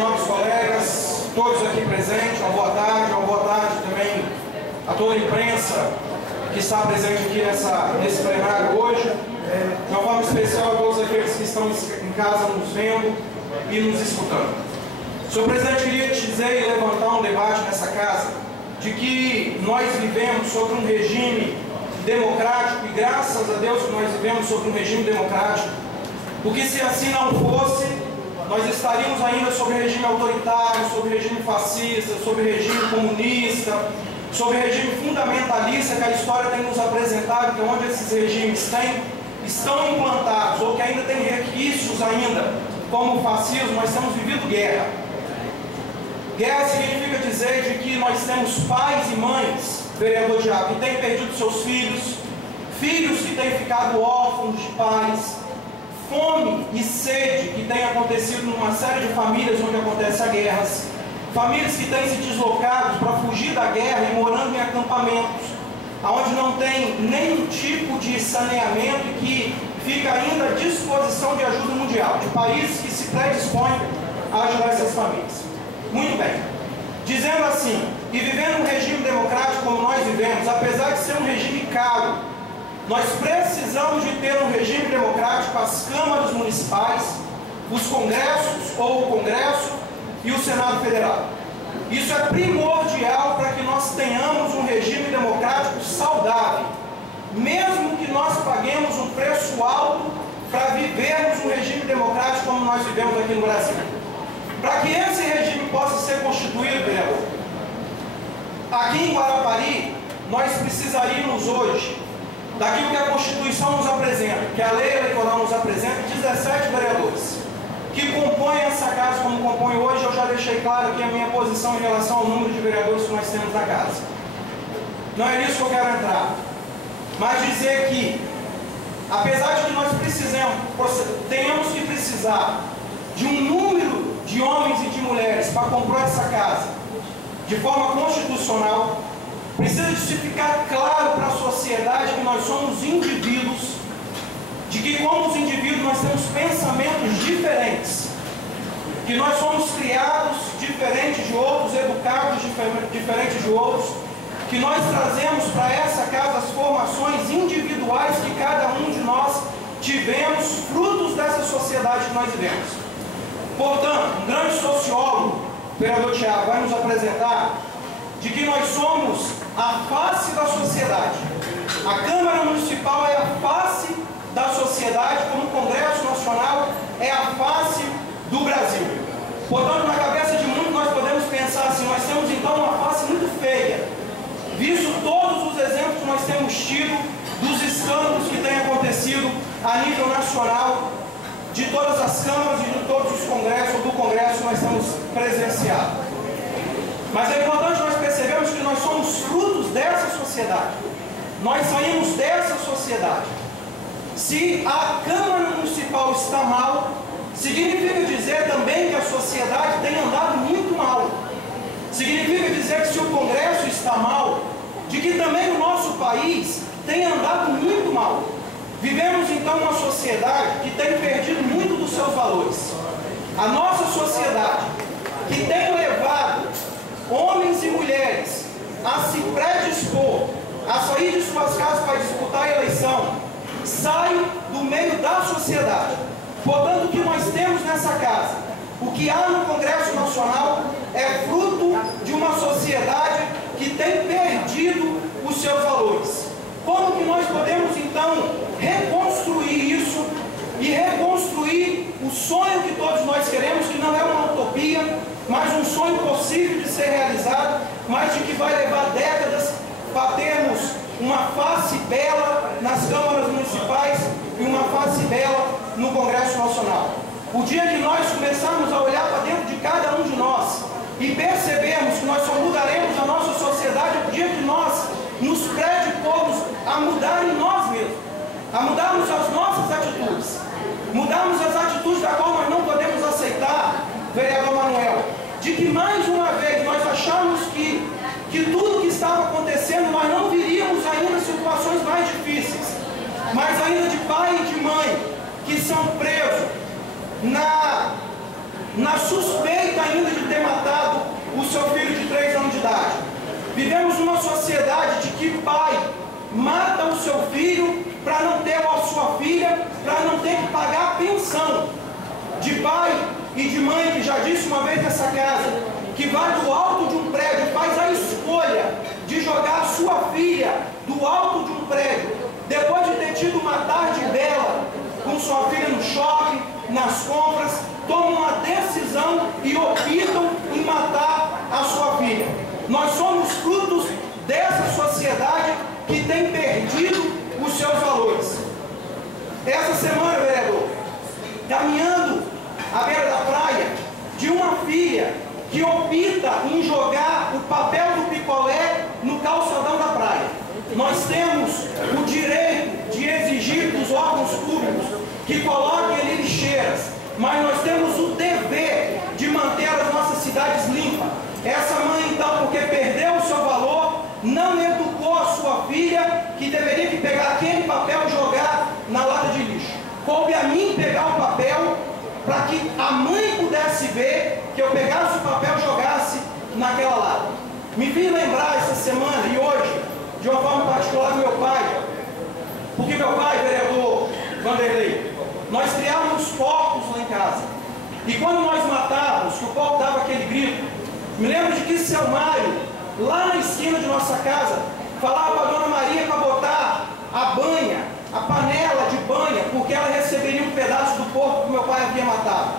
nobres colegas, todos aqui presentes, uma boa tarde também a toda a imprensa que está presente aqui nesse plenário hoje. De uma forma especial a todos aqueles que estão em casa nos vendo e nos escutando. Senhor presidente, queria te dizer e levantar um debate nessa casa de que nós vivemos sobre um regime democrático, e graças a Deus que nós vivemos sobre um regime democrático, porque se assim não fosse, nós estaríamos ainda sobre regime autoritário, sobre regime fascista, sobre regime comunista, sobre regime fundamentalista que a história tem nos apresentado, que é onde esses regimes estão implantados, ou que ainda tem resquícios ainda, como o fascismo. Nós temos vivido guerra. Guerra significa dizer de que nós temos pais e mães, vereador Diabo, que têm perdido seus filhos, filhos que têm ficado órfãos de pais, fome e sede que tem acontecido numa série de famílias onde acontecem guerras, famílias que têm se deslocado para fugir da guerra e morando em acampamentos, onde não tem nenhum tipo de saneamento e que fica ainda à disposição de ajuda mundial, de países que se predispõem a ajudar essas famílias. Muito bem. Dizendo assim, e vivendo um regime democrático como nós vivemos, apesar de ser um regime caro, nós precisamos de ter um regime democrático, as câmaras municipais, os congressos ou o Congresso e o Senado Federal. Isso é primordial para que nós tenhamos um regime democrático saudável, mesmo que nós paguemos um preço alto para vivermos um regime democrático como nós vivemos aqui no Brasil. Para que esse regime possa ser constituído, vereador, aqui em Guarapari, nós precisaríamos hoje daquilo que a Constituição nos apresenta, que a lei eleitoral nos apresenta, 17 vereadores, que compõem essa casa como compõe hoje. Eu já deixei claro aqui a minha posição em relação ao número de vereadores que nós temos na casa. Não é nisso que eu quero entrar, mas dizer que, apesar de que nós tenhamos que precisar de um número de homens e de mulheres para compor essa casa de forma constitucional, precisa de se ficar claro para a sociedade que nós somos indivíduos, de que como os indivíduos nós temos pensamentos diferentes, que nós somos criados diferentes de outros, educados diferentes de outros, que nós trazemos para essa casa as formações individuais que cada um de nós tivemos, frutos dessa sociedade que nós vivemos. Portanto, um grande sociólogo, o vereador Tiago, vai nos apresentar de que nós somos a face da sociedade. A Câmara Municipal é a face da sociedade, como o Congresso Nacional é a face do Brasil. Portanto, na cabeça de muitos nós podemos pensar assim: nós temos então uma face muito feia, visto todos os exemplos que nós temos tido dos escândalos que têm acontecido a nível nacional, de todas as câmaras e de todos os congressos, do Congresso nós temos presenciado. Mas é importante nós percebermos que nós somos frutos dessa sociedade. Nós saímos dessa sociedade. Se a Câmara Municipal está mal, significa dizer também que a sociedade tem andado muito mal. Significa dizer que se o Congresso está mal, de que também o nosso país tem andado muito mal. Vivemos então uma sociedade que tem perdido muito dos seus valores. A nossa sociedade, que tem levado homens e mulheres a se predispor, a sair de suas casas para disputar a eleição, sai do meio da sociedade. Portanto, o que nós temos nessa casa, o que há no Congresso Nacional, é fruto de uma sociedade que tem perdido os seus valores. Como que nós podemos então reconstruir isso e reconstruir o sonho que todos nós queremos, que não é uma utopia, mas um sonho possível de ser realizado, mas de que vai levar décadas para termos uma face bela nas câmaras municipais e uma face bela no Congresso Nacional. O dia que nós começarmos a olhar para dentro de cada um de nós e percebermos que nós só mudaremos a nossa sociedade o dia que nós nos predispormos a mudar em nós mesmos, a mudarmos as nossas atitudes, mudarmos as atitudes da qual nós não podemos aceitar, vereador Manuel, de que mais uma vez nós achamos que tudo que estava acontecendo nós não viríamos ainda situações mais difíceis, mas ainda de pai e de mãe que são presos na suspeita ainda seu filho de 3 anos de idade. Vivemos numa sociedade de que pai mata o seu filho para não ter a sua filha, para não ter que pagar a pensão. De pai e de mãe que já disse uma vez nessa casa, que vai do alto de um prédio, faz a escolha de jogar a sua filha do alto de um prédio, depois de ter tido uma tarde bela com sua filha no shopping, nas compras, tomam uma decisão e optam em matar a sua filha. Nós somos frutos dessa sociedade que tem perdido os seus valores. Essa semana, vereador, caminhando à beira da praia, de uma filha que opta em jogar o papel do picolé no calçadão da praia. Nós temos o direito de exigir dos órgãos públicos que coloquem ali lixeiras, mas nós temos o dever de manter as nossas cidades limpas. Essa mãe, então, porque perdeu o seu valor, não educou a sua filha, que deveria que pegar aquele papel e jogar na lata de lixo. Coube a mim pegar o papel para que a mãe pudesse ver que eu pegasse o papel e jogasse naquela lata. Me vim lembrar essa semana e hoje, de uma forma particular, do meu pai, porque meu pai, vereador Vanderlei, nós criávamos porcos lá em casa. E quando nós matávamos, que o porco dava aquele grito, me lembro de que seu Mário, lá na esquina de nossa casa, falava para a dona Maria para botar a banha, a panela de banha, porque ela receberia um pedaço do porco que meu pai havia matado.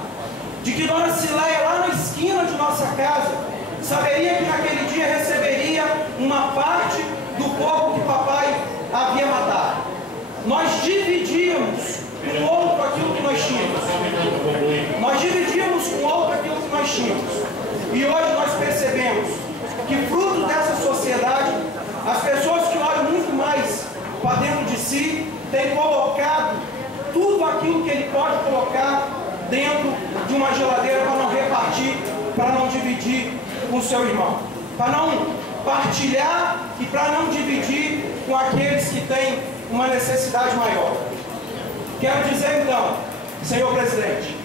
De que dona Cileia, lá na esquina de nossa casa, saberia que naquele dia receberia uma parte do porco que papai havia matado. Nós dividíamos com o outro aquilo que nós tínhamos. Nós dividíamos com o outro aquilo que nós tínhamos. E hoje nós percebemos que, fruto dessa sociedade, as pessoas que olham muito mais para dentro de si têm colocado tudo aquilo que ele pode colocar dentro de uma geladeira para não repartir, para não dividir com o seu irmão, para não partilhar e para não dividir com aqueles que têm uma necessidade maior. Quero dizer então, senhor presidente,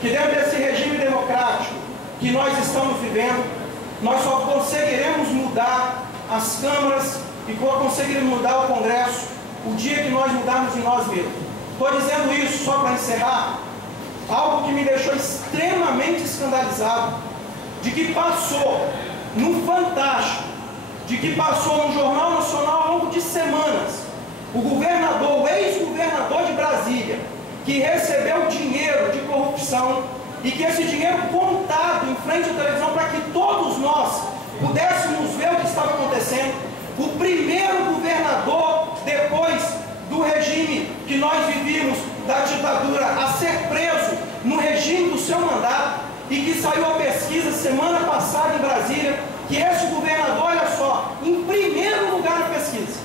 que dentro desse regime democrático que nós estamos vivendo, nós só conseguiremos mudar as câmaras e conseguiremos mudar o Congresso o dia que nós mudarmos em nós mesmos. Estou dizendo isso só para encerrar, algo que me deixou extremamente escandalizado, de que passou no Fantástico, de que passou no Jornal Nacional ao longo de semanas, o governador, o ex-governador de Brasília, que recebeu dinheiro de corrupção e que esse dinheiro contado em frente à televisão para que todos nós pudéssemos ver o que estava acontecendo. O primeiro governador, depois do regime que nós vivíamos, da ditadura, a ser preso no regime do seu mandato, e que saiu a pesquisa semana passada em Brasília, que esse governador, olha só, em primeiro lugar na pesquisa.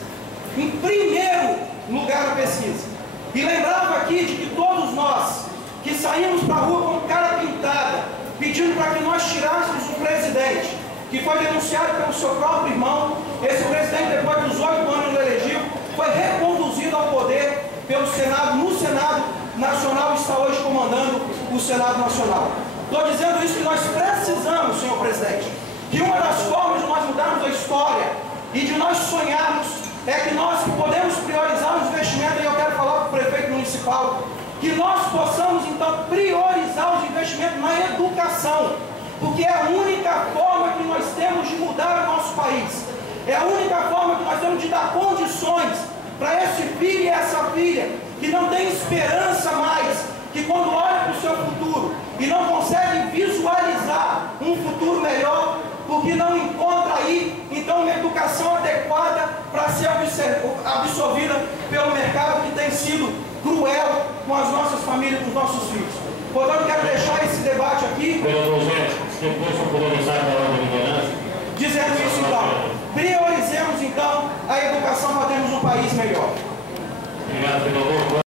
Em primeiro lugar na pesquisa. E lembrava aqui de que todos nós que saímos para a rua com cara pintada, pedindo para que nós tirássemos o presidente, que foi denunciado pelo seu próprio irmão. Esse presidente, depois dos 8 anos elegível, foi reconduzido ao poder pelo Senado, no Senado Nacional, está hoje comandando o Senado Nacional. Estou dizendo isso que nós precisamos, senhor presidente, que uma das formas de nós mudarmos a história e de nós sonharmos é que nós podemos priorizar os investimentos, e eu quero falar para o prefeito municipal, que nós possamos então priorizar os investimentos na educação, porque é a única forma que nós temos de mudar o nosso país, é a única forma que nós temos de dar condições para esse filho e essa filha que não tem esperança mais, que quando olha para o seu futuro e não consegue visualizar um futuro melhor, porque não encontra aí então uma educação adequada para ser absorvida pelo mercado, que tem sido cruel com as nossas famílias, com os nossos filhos. Portanto, quero deixar esse debate aqui, dizendo isso então, priorizemos então a educação para termos um país melhor. Obrigado, senador.